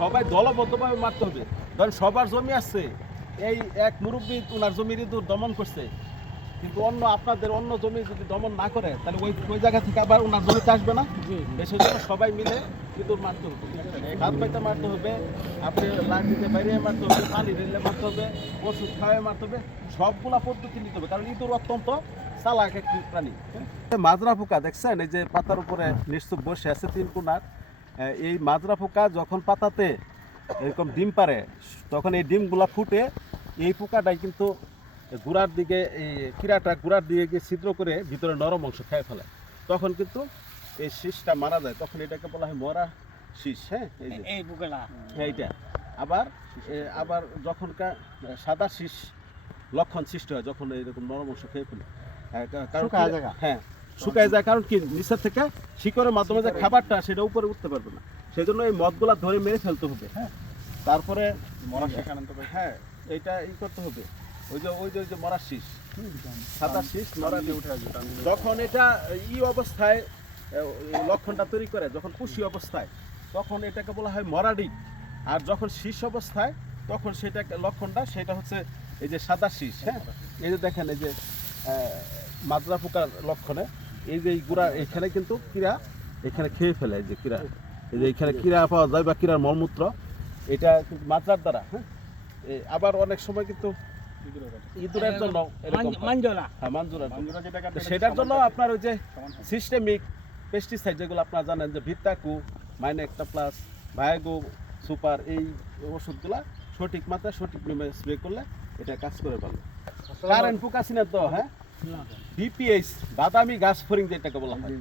সবাই দলবদ্ধভাবে মারতে হবে। ধরেন সবার জমি আছে এই এক মুরব্বী ওনার জমির ইঁদুর দমন করছে। কিন্তু অন্য আপনাদের অন্য জমি যদি দমন না করে তাহলে ওই ওই জায়গা থেকে আবার ওনার জমিতে আসবে না? সেই জন্য সবাই মিলে ইঁদুর মারতে হবে। হাত পাইতে মারতে হবে আপনি লাঠিতে বাইরে মারতে হবে পানি ঢেলে মারতে হবে ওষুধ খাওয়াই মারতে হবে সবগুলা পদ্ধতি নিতে হবে। কারণ ইঁদুর অত্যন্ত চালাক একটি প্রাণী। মাজরা পোকা দেখছেন? এই যে পাতার উপরে নিশ্চুপ বসে আছে তিন কোনার এই মাজরা পোকা যখন পাতাতে এরকম ডিম পারে তখন এই ডিমগুলা ফুটে এই পোকাটাই কিন্তু গুড়ার দিকে এই কিরাটা গুড়ার দিকে গিয়ে ছিদ্র করে ভিতরে নরম অংশ খেয়ে ফেলে। তখন কিন্তু এই শীষটা মারা যায়। তখন এটাকে বলা হয় মরা শীষ হ্যাঁ? এই যে। এই বুকেলা এইটা। আবার আবার যখনকার সাদা শীষ লক্ষণ সৃষ্টি হয় যখন এরকম নরম অংশ খেয়ে ফেলে। হ্যাঁ, কারণ। হ্যাঁ। শুকায় যায়, কারণ কি, নিচের থেকে শিকড়ের মাধ্যমে যে খাবারটা, সেটা উপরে উঠতে পারবে না। সেই জন্য এই মদগুলা ধরে মেরে ফেলতে হবে হ্যাঁ? তারপরে মরা শেখানো তো হ্যাঁ এইটা ই করতে হবে। ওই যে ওই যে মরা শীষ। সাদা শীষ, মরা দিয়ে উঠে আসবে যখন এটা ই অবস্থায় লক্ষণটা তৈরি করে, যখন কুশি অবস্থায়, তখন এটাকে বলা হয় মরাডিক আর যখন শীষ অবস্থায়, তখন সেটা লক্ষণটা, সেটা হচ্ছে এই যে সাদা শীষ হ্যাঁ? এই যে দেখেন, এই যে মাজরা পোকার লক্ষণে এই যে এই গুড়া এখানে কিন্তু কিরা এখানে খেয়ে ফেলে যে কিরা। এই যে এখানে কিরা পাওয়া যায় বা কিরার মলমূত্র এটা কিন্তু মাজরার দ্বারা হ্যাঁ? আবার অনেক সময় কিন্তু ইঁদুরের জন্য হয়। তো সেটার জন্য আপনার ওই যে সিস্টেমিক পেস্টিসাইড যেগুলো আপনারা জানেন যে ভিত্তাকু মাইনেকটা প্লাস ভায়াগো সুপার এই ওষুধগুলা সঠিক মাত্রায় সঠিক নিয়মে স্প্রে করলে এটা কাজ করে ভালো। কারেন্ট পোকাসিনের তো হ্যাঁ? বিপিএইচ বাদামি গাছ ফরিং যেটাকে বলা হয়।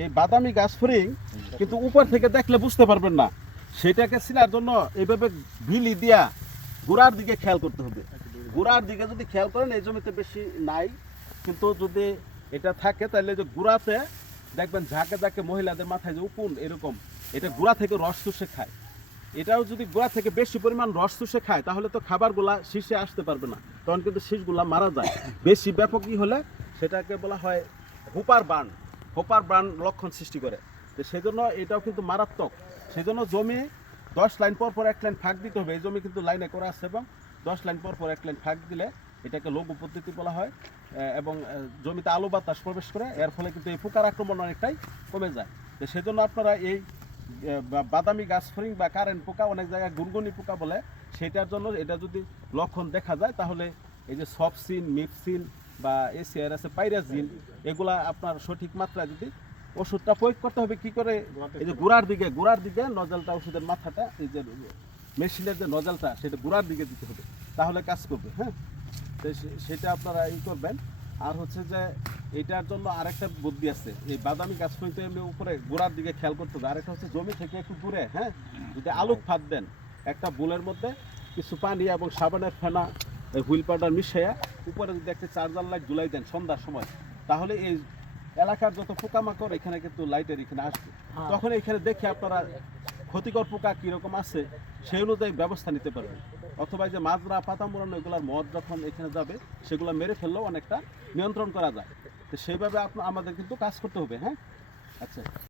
এই বাদামি গাছ ফরিং কিন্তু উপর থেকে দেখলে বুঝতে পারবেন না। সেটাকে চিনার জন্য এইভাবে ভিলি দিয়া গোড়ার দিকে খেয়াল করতে হবে। গোড়ার দিকে যদি খেয়াল করেন এই জমিতে বেশি নাই। কিন্তু যদি এটা থাকে তাহলে যে গুড়াতে দেখবেন ঝাঁকে ঝাঁকে মহিলাদের মাথায় যে উকুন এরকম এটা গুড়া থেকে রস চুষে খায়। এটাও যদি গোড়া থেকে বেশি পরিমাণ রস চুষে খায়, তাহলে তো খাবারগুলা শীষে আসতে পারবে না। তখন কিন্তু শীষগুলা মারা যায়। বেশি ব্যাপকই হলে সেটাকে বলা হয় হোপার বার্ন হোপার বার্ন লক্ষণ সৃষ্টি করে। তো সেই জন্য এটাও কিন্তু মারাত্মক। সেই জন্য জমি দশ লাইন পর পর এক লাইন ফাঁক দিতে হবে। এই জমি কিন্তু লাইনে করা আছে এবং দশ লাইন পর পর এক লাইন ফাঁক দিলে এটাকে লঘু পদ্ধতি বলা হয় এবং জমিতে আলো বাতাস প্রবেশ করে। এর ফলে কিন্তু এই পোকার আক্রমণ অনেকটাই কমে যায়। তো সেজন্য আপনারা এই বাদামি গাছ, ফরিং বা কারেন্ট পোকা, অনেক জায়গায় গুনগুনি পোকা বলে। সেটার জন্য এটা যদি লক্ষণ দেখা যায়, তাহলে এই যে সফসিন, মিপসিন বা এসিআর আছে, পাইরাজিন, এগুলা আপনার সঠিক মাত্রায় যদি ওষুধটা প্রয়োগ করতে হবে, কি করে? এই যে গোড়ার দিকে গোড়ার দিকে নজলটা ওষুধের মাথাটা, এই যে মেশিনের যে নজলটা, সেটা গোড়ার দিকে দিতে হবে, তাহলে কাজ করবে হ্যাঁ? সেটা আপনারা ই করবেন। আর হচ্ছে যে এটার জন্য আরেকটা বুদ্ধি আছে। এই বাদামি গাছ ফলিতে এমনি উপরে গোড়ার দিকে খেয়াল করতে হবে। আরেকটা হচ্ছে জমি থেকে একটু দূরে হ্যাঁ? যদি আলুক ফাঁদ দেন একটা বুলের মধ্যে কিছু পানি এবং সাবানের ফেনা হুইল পাউডার মিশিয়ে উপরে যদি একটা চার্জার লাইট ঝুলাই দেন সন্ধ্যার সময় তাহলে এই এলাকার যত পোকামাকড় এখানে কিন্তু লাইটের এখানে আসবে। হ্যাঁ। তখন এখানে দেখে আপনারা ক্ষতিকর পোকা কীরকম আছে সেই অনুযায়ী ব্যবস্থা নিতে পারবেন। অথবা যে মাজরা পাতা মোড়ানো এগুলোর মদ যখন এখানে যাবে, সেগুলো মেরে ফেললেও অনেকটা নিয়ন্ত্রণ করা যায়। তো সেইভাবে আমাদের কিন্তু কাজ করতে হবে হ্যাঁ? আচ্ছা।